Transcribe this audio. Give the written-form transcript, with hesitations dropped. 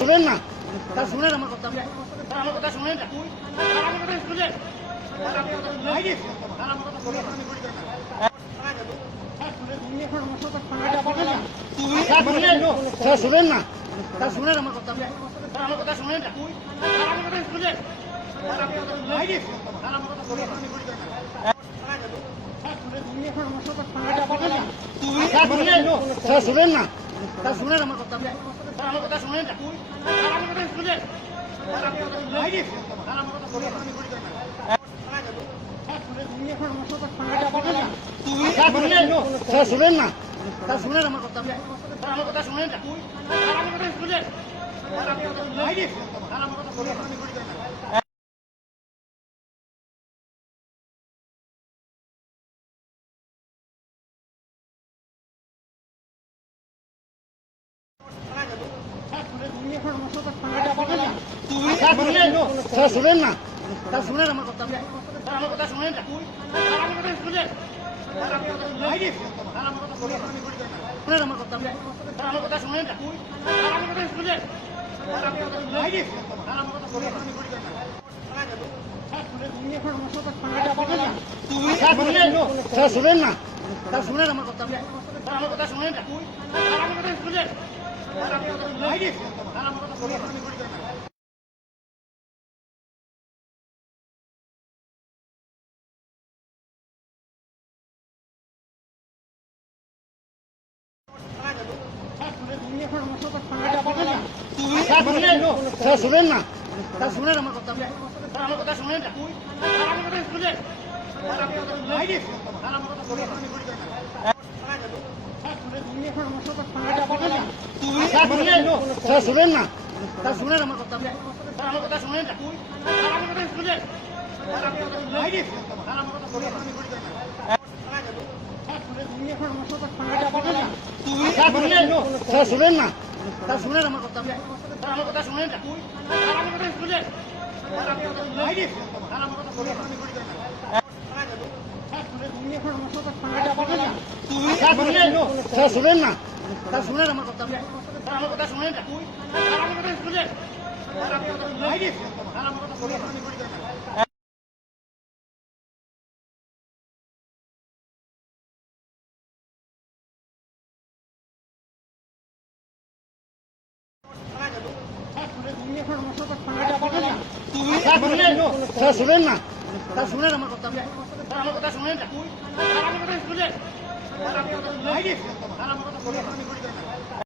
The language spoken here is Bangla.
শুনেন না, তা শুনেন আমার কথা, আমার কথা শুনেন না, আমার কথা শুনেন। শুনেন না, তা শুনেন আমার কথা, আমার কথা শুনেন না, আমার কথা শুনেন। শুনেন না, তা শুনেন আমার কথা, আমার কথা শুনেন না, আমার কথা শুনেন। শুনেন না, তা শুনেন আমার কথা, আমার কথা শুনেন না, আমার কথা শুনেন। শুনেন না, তা শুনেন আমার কথা, আমার কথা শুনেন না, আমার কথা শুনেন। শুনেন আমার কথা, আমার কথা শুনেন না, আমার কথা শুনেন। শুনেন না, তা শুনেন আমার কথা, আমার কথা শুনেন না, আমার কথা শুনেন। শুনেন না, তা শুনেন আমার কথা, আমার কথা শুনেন না, আমার কথা শুনেন। শুনেন না, তা শুনেন আমার কথা, আমার কথা শুনেন না, আমার কথা শুনেন। শুনেন না, তা শুনেন আমার কথা, আমার কথা শুনেন না, আমার কথা শুনেন। শুনেন না, তা শুনেন আমার কথা, আমার কথা শুনেন না, আমার কথা শুনেন। শুনেন না, তা শুনেন আমার কথা, আমার কথা শুনেন না, আমার কথা শুনেন।